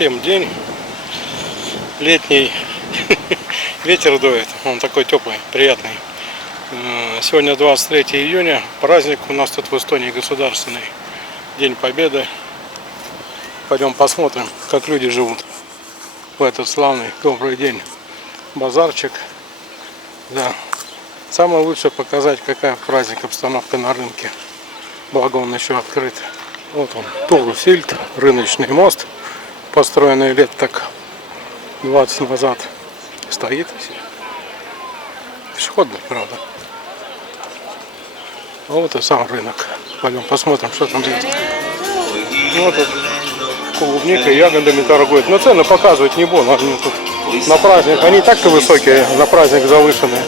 Всем день. Летний ветер дует. Он такой теплый, приятный. Сегодня 23 июня. Праздник у нас тут в Эстонии государственный. День Победы. Пойдем посмотрим, как люди живут в этот славный добрый день. Базарчик. Да. Самое лучшее показать, какая праздник, обстановка на рынке. Благо он еще открыт. Вот он, Турусильд, рыночный мост, построенный лет так 20 назад. Стоит. Пешеходный, правда. А вот и сам рынок. Пойдем посмотрим, что там есть. Вот тут клубникой, ягодами торгуют. Но цены показывать не буду. Они тут на праздник, они так-то высокие, на праздник завышенные.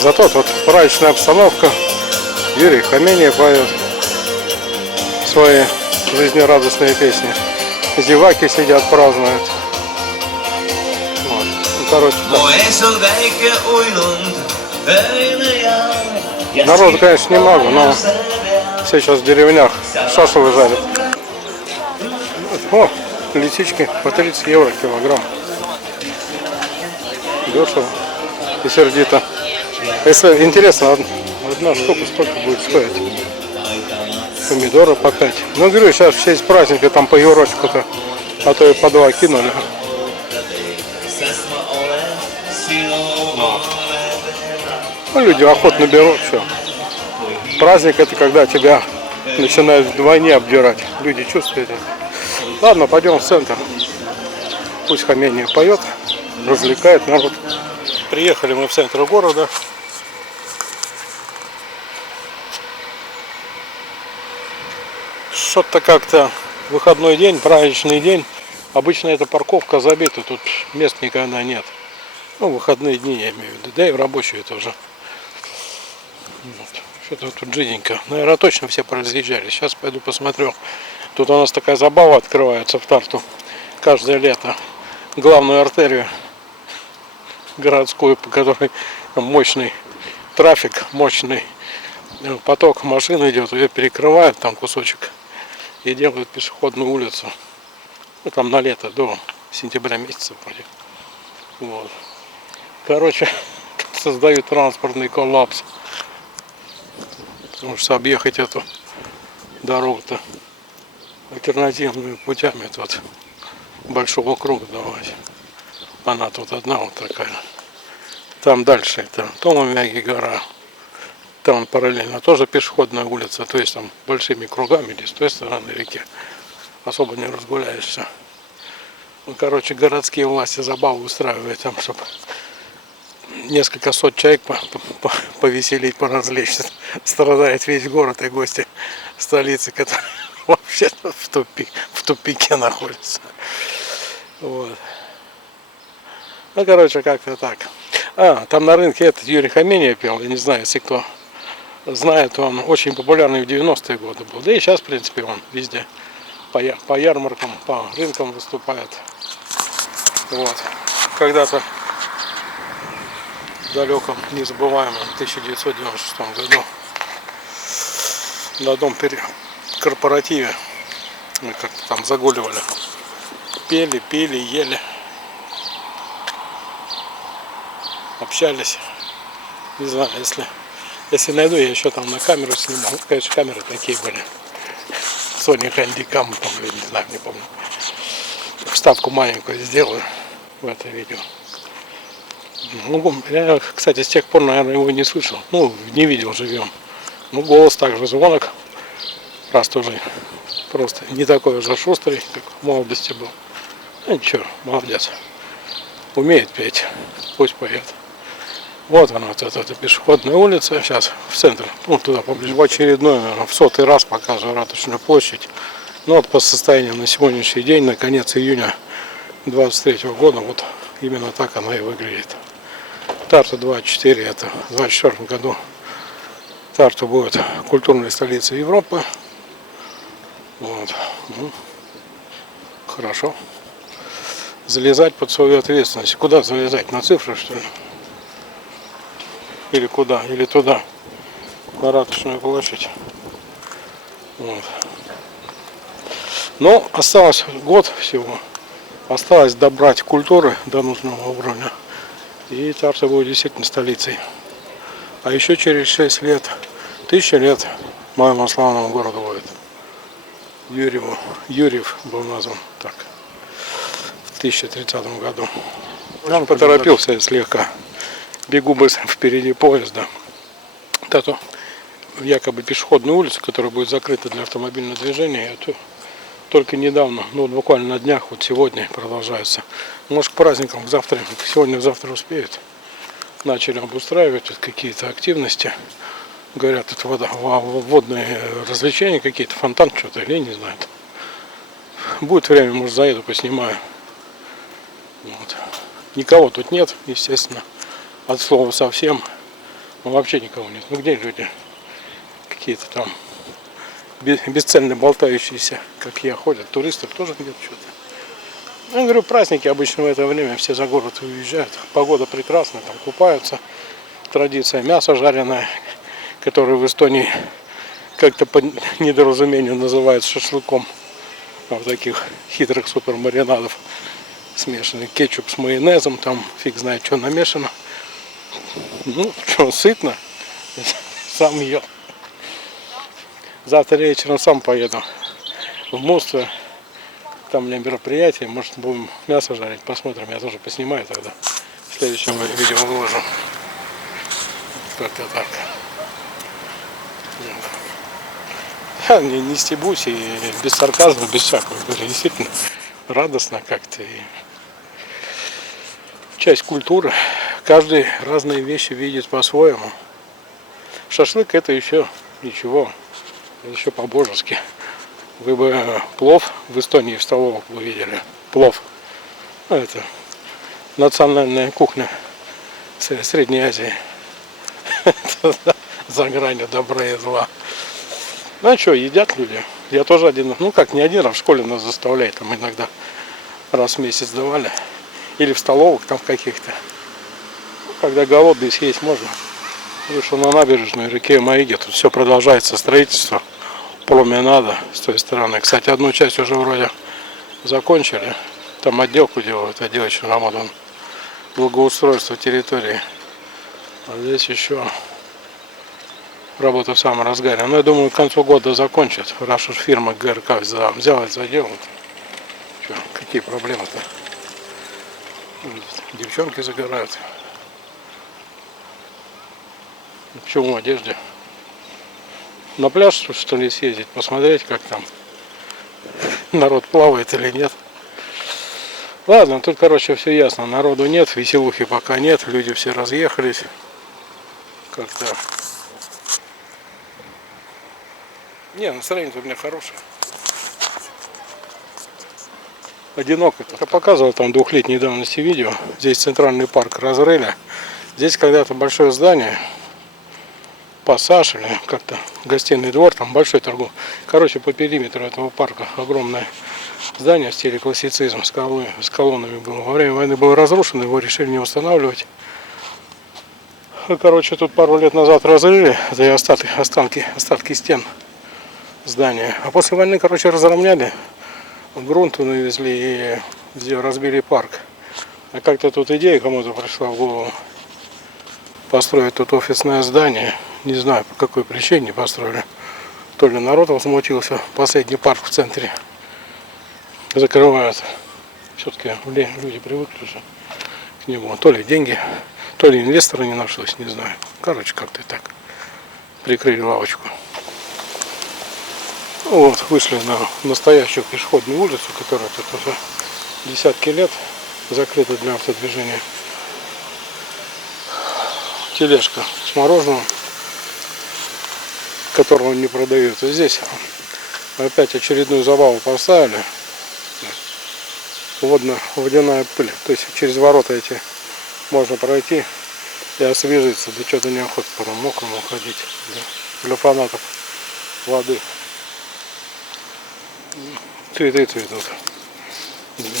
Зато тут праздничная обстановка. Юрий Хоменья поет свои жизнерадостные песни. Зеваки сидят, празднуют. Вот. Ну, короче, так. Народу, конечно, немного, но все сейчас в деревнях шашлык жарят. О, лисички по 30 евро килограмм. Дешево и сердито. Если интересно, одна штука сколько будет стоить? Помидоры по 5. Ну, говорю, сейчас в честь праздника там по еврошку-то, а то и по 2 кинули. Ну, люди охотно берут все. Праздник — это когда тебя начинают вдвойне обдирать. Люди чувствуют это. Ладно, пойдем в центр. Пусть Хоменья поет, развлекает народ. Приехали мы в центр города. Что-то как-то выходной день, праздничный день. Обычно эта парковка забита, тут мест никогда нет. Ну, выходные дни я имею в виду, да и в рабочие тоже. Вот. Что-то тут жиденько. Наверное, точно все поразъезжали. Сейчас пойду посмотрю. Тут у нас такая забава открывается в Тарту каждое лето. Главную артерию городскую, по которой мощный трафик, мощный поток машин идет, ее перекрывают там кусочек и делают пешеходную улицу. Ну, там на лето, до сентября месяца вроде. Вот. Короче, создают транспортный коллапс. Потому что объехать эту дорогу-то альтернативными путями тут большого круга давать. Она тут одна вот такая. Там дальше это Томомяги гора. Там параллельно тоже пешеходная улица. То есть там большими кругами или с той стороны реки особо не разгуляешься. Ну, короче, городские власти забаву устраивают там, чтобы несколько сот человек повеселить, поразвлечься. Страдает весь город и гости столицы, которые вообще в тупике находятся. Вот. Ну, короче, как-то так. Там на рынке этот Юрий Хоменья пел. Я не знаю, если кто знает, он очень популярный в 90-е годы был. Да и сейчас, в принципе, он везде по ярмаркам, по рынкам выступает. Вот. Когда-то в далеком, незабываемом 1996 году на одном корпоративе мы как-то там загуливали. Пели, ели. Общались. Не знаю, если найду, я еще там на камеру сниму. Ну, конечно, камеры такие были. Sony Handycam, я не знаю, не помню. Вставку маленькую сделаю в это видео. Ну, я, кстати, с тех пор, наверное, его не слышал. Ну, не видел живем. Ну, голос также звонок. Раз тоже просто не такой уже шустрый, как в молодости был. Ну, ничего, молодец. Умеет петь. Пусть поет. Вот она, вот эта пешеходная улица. Сейчас в центр, ну, туда поближе. В очередной, наверное, в 100-й раз показываю Ратушную площадь. Ну, вот по состоянию на сегодняшний день, на конец июня 23 года, вот именно так она и выглядит. Тарту 24, это в 24 году Тарту будет культурной столицей Европы. Вот. Ну, хорошо. Залезать под свою ответственность. Куда залезать? На цифры, что ли? Или куда? Или туда? На Ратушную площадь. Вот. Но осталось год всего. Осталось добрать культуры до нужного уровня, и Тарса будет действительно столицей. А еще через 6 лет, 1000 лет моему славному городу будет. Юрьев был назван так в 1030 году. Он поторопился слегка. Бегу быстро впереди поезда. Это якобы пешеходная улица, которая будет закрыта для автомобильного движения. Это только недавно, ну буквально на днях, вот сегодня продолжается. Может к праздникам, к завтра, сегодня-завтра успеют. Начали обустраивать тут какие-то активности. Говорят, тут водные развлечения какие-то, фонтан что-то, или не знаю. Будет время, может заеду, поснимаю. Вот. Никого тут нет, естественно. От слова совсем. Ну, вообще никого нет. Ну где люди? Какие-то там бесцельно болтающиеся, как я, ходят. Туристов тоже нет что-то. Я говорю, праздники обычно в это время все за город уезжают. Погода прекрасная, там купаются. Традиция мясо жареное, которое в Эстонии как-то по недоразумению называют шашлыком. В таких хитрых супермаринадов. Смешанный кетчуп с майонезом, там фиг знает что намешано. Ну, что, сытно. Сам ел. Завтра вечером сам поеду в Муство. Там у меня мероприятие, может будем мясо жарить, посмотрим, я тоже поснимаю тогда. В следующем видео выложу. Как-то так. Я не стебусь и без сарказма, без всякого. Действительно радостно как-то. И часть культуры. Каждый разные вещи видит по-своему. Шашлык это еще ничего. Это еще по-божески. Вы бы плов в Эстонии в столовых вы видели. Плов. Это национальная кухня Средней Азии. За гранью добра и зла. Ну а что, едят люди. Я тоже один, ну как не один, а в школе нас заставляют, там иногда раз в месяц давали. Или в столовых там каких-то. Когда голодный съесть можно. Вышел на набережную реки Маиги, тут все продолжается строительство. Променада с той стороны. Кстати, одну часть уже вроде закончили. Там отделку делают, отделочную работу. Благоустройство территории. А здесь еще работа в самом разгаре. Но я думаю, к концу года закончат. Раз уж фирма ГРК взяла это дело. Что, какие проблемы-то? Девчонки загорают. Почему в одежде? На пляж, что ли, съездить, посмотреть, как там народ плавает или нет. Ладно, тут, короче, все ясно. Народу нет, веселухи пока нет, люди все разъехались. Как-то. Не, настроение у меня хорошее. Одиноко. Я показывал там 2-летней давности видео. Здесь центральный парк Разреля. Здесь когда-то большое здание. Пассаж или как-то гостиный двор, там большой торговый. Короче, по периметру этого парка огромное здание в стиле классицизм с колоннами было. Во время войны было разрушено, его решили не восстанавливать. Короче, тут пару лет назад разрыли, это и остатки стен здания. А после войны, короче, разровняли, грунт навезли и разбили парк. А как-то тут идея кому-то пришла в голову построить тут офисное здание. Не знаю, по какой причине построили. То ли народ возмутился, последний парк в центре закрывают. Все-таки люди привыкли же к нему. То ли деньги, то ли инвестора не нашлось, не знаю. Короче, как-то так. Прикрыли лавочку. Вот, вышли на настоящую пешеходную улицу, которая тут уже десятки лет закрыта для автодвижения. Тележка с мороженым, которого не продают. И здесь опять очередную забаву поставили. Водяная пыль. То есть через ворота эти можно пройти и освежиться. Да что-то неохота потом мокрому ходить. Для фанатов воды. Цветы цветут.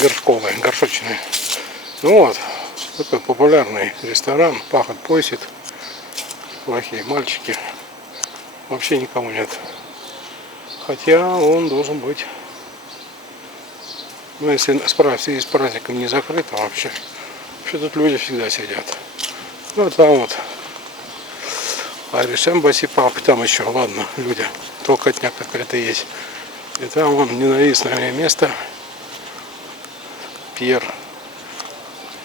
Горшковые, горшочные. Ну вот. Такой популярный ресторан. Пахот просит. Плохие мальчики. Вообще никому нет. Хотя он должен быть Ну, если с праздником не закрыто вообще. Вообще тут люди всегда сидят. Ну, там вот Irish Embassy Pub, там еще, ладно, люди. Толкотня какая-то есть. И там вон ненавистное место. Пьер.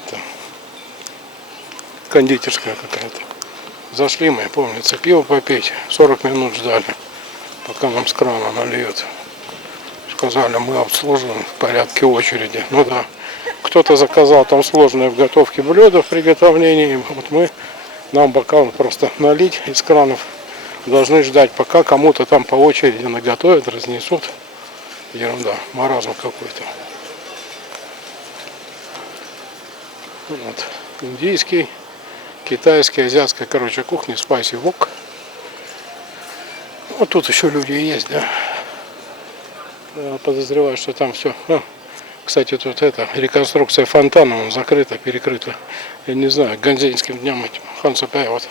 Там. Кондитерская какая-то. Зашли мы, помнится, пиво попить. 40 минут ждали, пока нам с крана нальют. Сказали, мы обслуживаем в порядке очереди. Ну да. Кто-то заказал там сложное в готовке блюдо в приготовлении. Вот нам бокал просто налить из кранов. Должны ждать, пока кому-то там по очереди наготовят, разнесут. Ерунда, маразм какой-то. Вот. Индийский, китайский, азиатская, короче, кухня, Spicy Wok. Вот тут еще люди есть, да. Подозреваю, что там все. Кстати, тут это реконструкция фонтана, он закрыта, перекрыта. Я не знаю, ганзейским дням этим Хансапай, вот,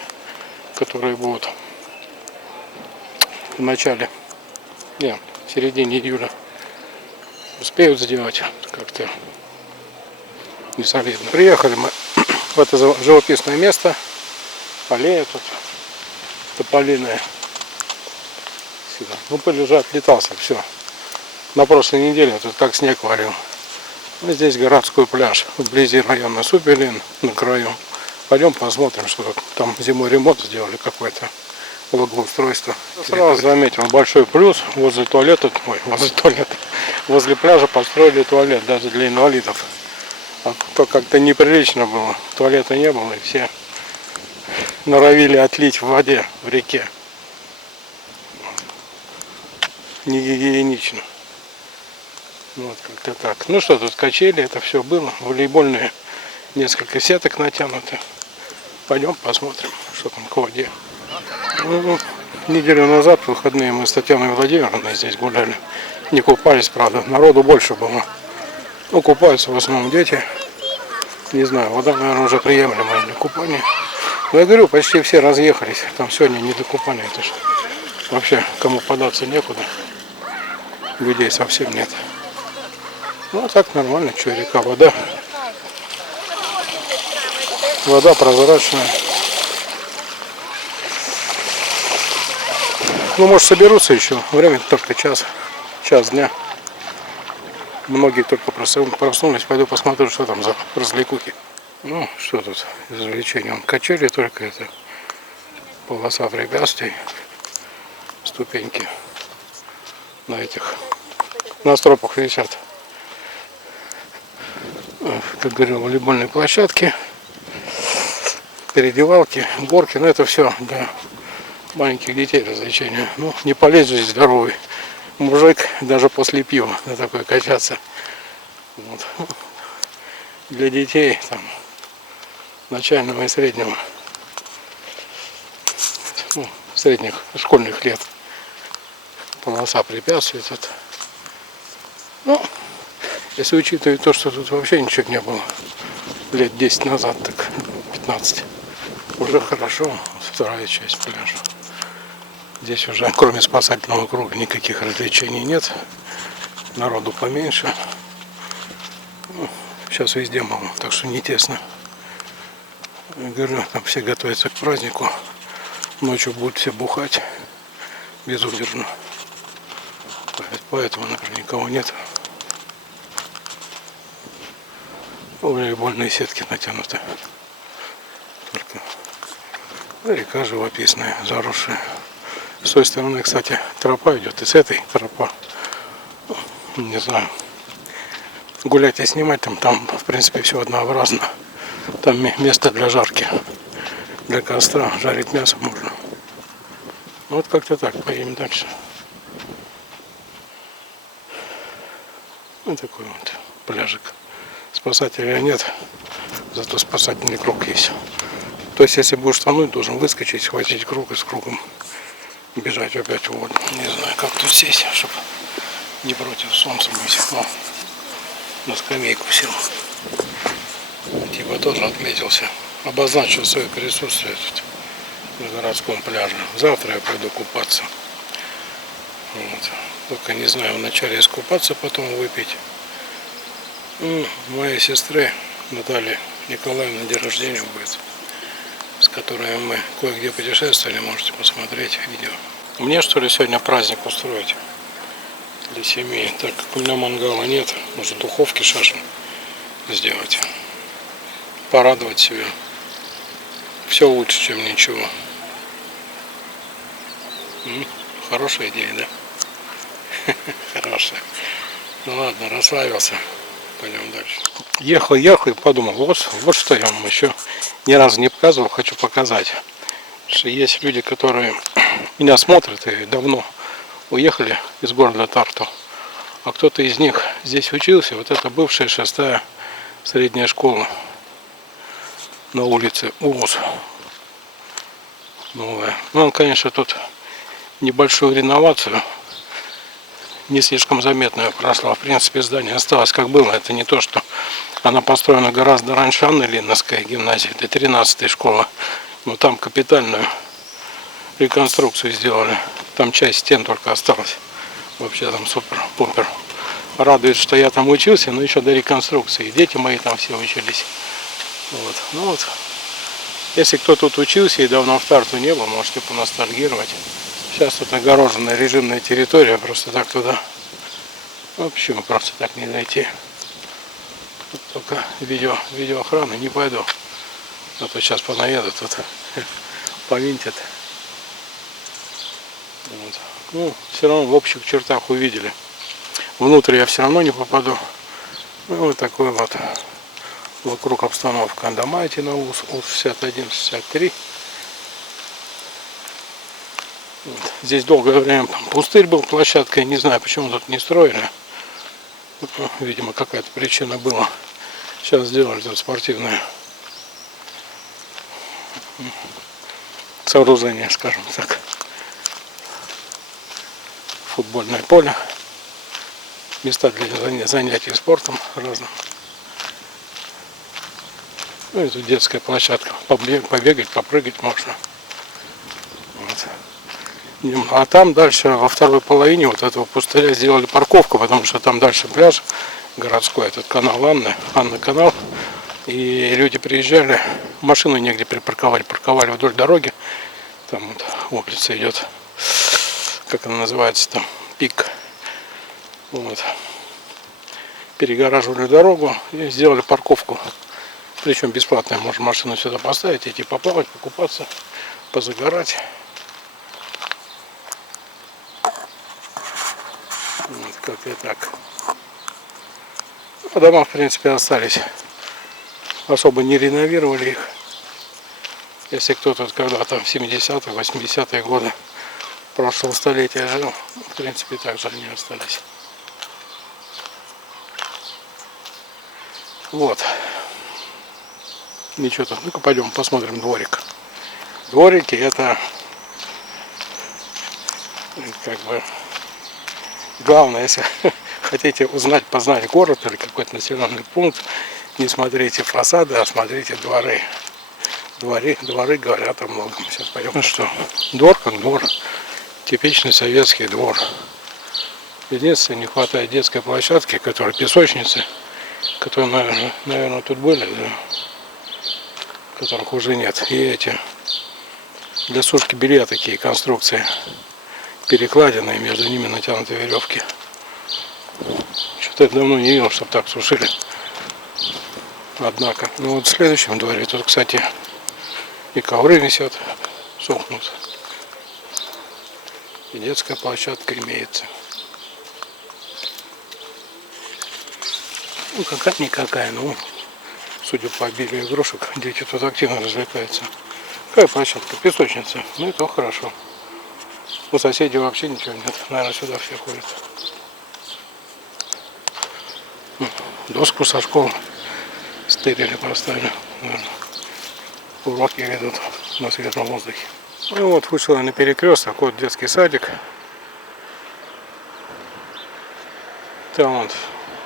которые будут в начале, не, в середине июля успеют сделать как-то не солидно. Приехали мы в это живописное место, аллея тут тополиная. Сюда. Ну, полежать, летался, все. На прошлой неделе тут как снег валил. А здесь городской пляж, вблизи района Супелин, на краю. Пойдем посмотрим, что там зимой ремонт сделали какой-то, благоустройство. Сразу заметил большой плюс возле туалета, возле пляжа построили туалет даже для инвалидов. А то как-то неприлично было, туалета не было, и все норовили отлить в воде, в реке. Не гигиенично. Вот как-то так. Ну что, тут качели, это все было. Волейбольные несколько сеток натянуты. Пойдем посмотрим, что там где. Ну, неделю назад, в выходные, мы с Татьяной Владимировной здесь гуляли. Не купались, правда. Народу больше было. Ну, купаются в основном дети. Не знаю, вода, наверное, уже приемлемая для купания. Но я говорю, почти все разъехались. Там сегодня не до купания. Это ж вообще кому податься некуда. Людей совсем нет. Ну, а так нормально, что река, вода. Вода прозрачная. Ну, может, соберутся еще. Время только час дня. Многие только проснулись. Пойду посмотрю, что там за развлекухи. Ну, что тут из развлечений? Он качели только это. Полоса препятствий. Ступеньки на этих. На стропах висят. Как говорил, волейбольные площадки, переодевалки, горки, но это все для маленьких детей развлечения. Ну, не полезет здесь здоровый мужик даже после пива на такой качаться. Вот. Для детей там начального и среднего, ну, средних школьных лет полоса препятствий тут. Ну, если учитывать то, что тут вообще ничего не было лет 10 назад, так 15, уже хорошо. Вторая часть пляжа. Здесь уже, кроме спасательного круга, никаких развлечений нет. Народу поменьше. Ну, сейчас везде мало, так что не тесно. Я говорю, там все готовятся к празднику. Ночью будут все бухать безудержно. Поэтому, например, никого нет. Волейбольные сетки натянуты. Только река живописная, заросшая. С той стороны, кстати, тропа идет, и с этой тропа. Не знаю. Гулять и снимать там в принципе все однообразно. Там место для жарки, для костра, жарить мясо можно. Вот как-то так, поедем дальше. Вот такой вот пляжик. Спасателя нет, зато спасательный круг есть. То есть, если будешь тонуть, должен выскочить, схватить круг и с кругом бежать опять в воду. Не знаю, как тут сесть, чтобы не против солнца быть. Но на скамейку сел. Типа тоже отметился. Обозначил свое присутствие тут на городском пляже. Завтра я пойду купаться. Вот. Только не знаю, вначале искупаться, потом выпить. Моей сестры Натальи Николаевны день рождения будет, с которой мы кое-где путешествовали, можете посмотреть видео. Мне что ли сегодня праздник устроить для семьи, так как у меня мангала нет, может духовки шаши сделать, порадовать себя. Все лучше, чем ничего. Хорошая идея, да? Хорошая. Ну ладно, расслабился. Пойдем дальше. Ехал и подумал, вот что я вам еще ни разу не показывал, хочу показать. Что есть люди, которые меня смотрят и давно уехали из города Тарту. А кто-то из них здесь учился. Вот это бывшая 6-я средняя школа на улице Улус. Новая. Ну, конечно, тут небольшую реновацию, не слишком заметную, прошла. В принципе, здание осталось как было. Это не то, что она построена гораздо раньше Анны Ленинской гимназии, это 13-я школа. Но там капитальную реконструкцию сделали. Там часть стен только осталась. Вообще там супер-пупер. Радует, что я там учился, но еще до реконструкции. Дети мои там все учились. Вот. Ну вот. Если кто тут учился и давно в Тарту не был, можете поностальгировать. Сейчас тут огороженная режимная территория, просто так туда. Ну, почему просто так не зайти? Тут только видеоохраны не пойду. А то сейчас понаедут, тут повинтят. Вот. Ну, все равно в общих чертах увидели. Внутрь я все равно не попаду. Ну, вот такой вот вокруг обстановка. Дома эти на УС 61, 63. Вот. Здесь долгое время пустырь был, площадкой. Не знаю, почему тут не строили. Видимо, какая-то причина была. Сейчас сделали тут спортивное сооружение, скажем так. Футбольное поле. Места для занятий спортом разным. Ну и тут детская площадка. Побегать, попрыгать можно. Вот. А там дальше во второй половине вот этого пустыря сделали парковку, потому что там дальше пляж городской, этот канал Анна канал. И люди приезжали, машину негде припарковали, парковали вдоль дороги. Там вот улица идет, как она называется там, Пик. Вот. Перегораживали дорогу и сделали парковку. Причем бесплатно. Можно машину сюда поставить, идти поплавать, покупаться, позагорать. Вот как-то так. А дома в принципе остались. Особо не реновировали их. Если кто тут когда-то в 70-е, 80-е годы прошлого столетия жил, в принципе так же они остались. Вот. Ничего тут. Ну-ка пойдем посмотрим дворик. Дворики это как бы главное, если хотите узнать, познать город или какой-то населенный пункт, не смотрите фасады, а смотрите дворы. Дворы говорят о многом. Сейчас пойдем. Ну что, двор как двор. Типичный советский двор. Единственное, не хватает детской площадки, которая песочницы, которые, наверное, тут были, да, которых уже нет. И эти для сушки белья такие конструкции перекладины, между ними натянуты веревки. Что-то я давно не видел, чтобы так сушили. Однако, ну вот в следующем дворе тут, кстати, и ковры висят, сохнут. И детская площадка имеется. Ну какая-никакая, ну, судя по обилию игрушек, дети тут активно развлекаются. Какая площадка? Песочница. Ну и то хорошо. У соседей вообще ничего нет. Наверное, сюда все ходят. Доску со школы стырили, поставили. Наверное, уроки ведут на свежем воздухе. Ну вот, вышел я на перекресток, вот детский садик. Там вот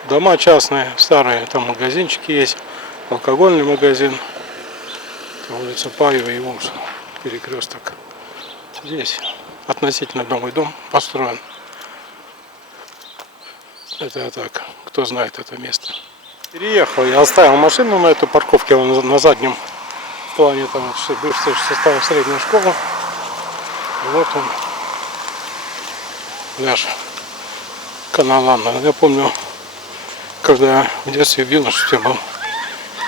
дома частные, старые, там магазинчики есть, алкогольный магазин. Улица Паева и Улус, перекресток. Здесь относительно новый дом построен. Это так, кто знает это место. Переехал, я оставил машину на этой парковке, вон на заднем плане, там бывший состав средней школы. Вот он, пляж Каналана. Я помню, когда я в детстве в юношестве был,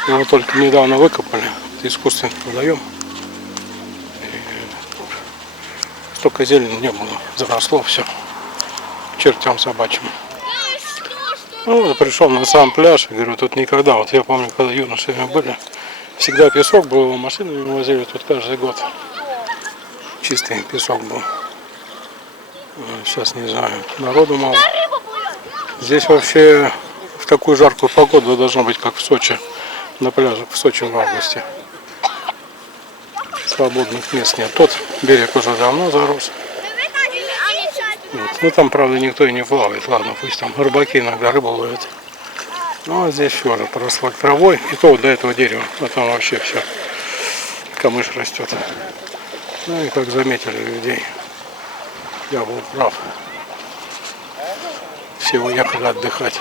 его только недавно выкопали, это искусственный водоем. Столько зелени не было, заросло все к чертям собачьим. Ну, вот пришел на сам пляж, говорю, тут никогда, вот я помню, когда юношами были, всегда песок был, машинами возили тут каждый год. Чистый песок был. Сейчас не знаю, народу мало. Здесь вообще в такую жаркую погоду должно быть, как в Сочи, на пляже в Сочи в августе. Свободных мест нет. Тот берег уже давно зарос. Вот. Ну там, правда, никто и не плавает. Ладно, пусть там рыбаки иногда рыбу ловят. Ну а здесь все уже поросло травой. И то вот до этого дерева. А там вообще все. Камыш растет. Ну и как заметили людей, я был прав. Все уехали отдыхать.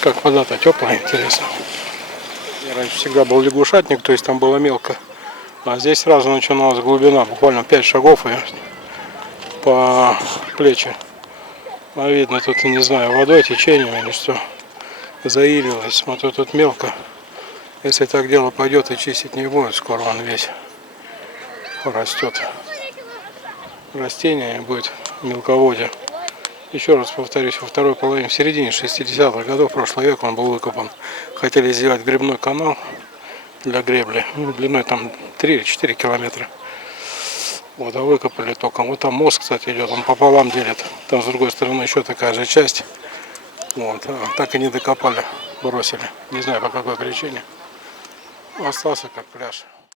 Как вода-то теплая, интересно. Я раньше всегда был лягушатник, то есть там было мелко. А здесь сразу начиналась глубина, буквально 5 шагов и по плечи. А видно, тут, не знаю, водой, течением или что, заилилось. Смотрю, тут мелко. Если так дело пойдет, и чистить не будет, скоро он весь порастет. Растение будет в мелководье. Еще раз повторюсь, во второй половине, в середине 60-х годов прошлого века он был выкопан. Хотели сделать гребной канал для гребли, длиной там 3-4 километра. Вот, а выкопали только. Вот там мост, кстати, идет, он пополам делит. Там с другой стороны еще такая же часть. Вот, а так и не докопали, бросили. Не знаю по какой причине. Остался как пляж.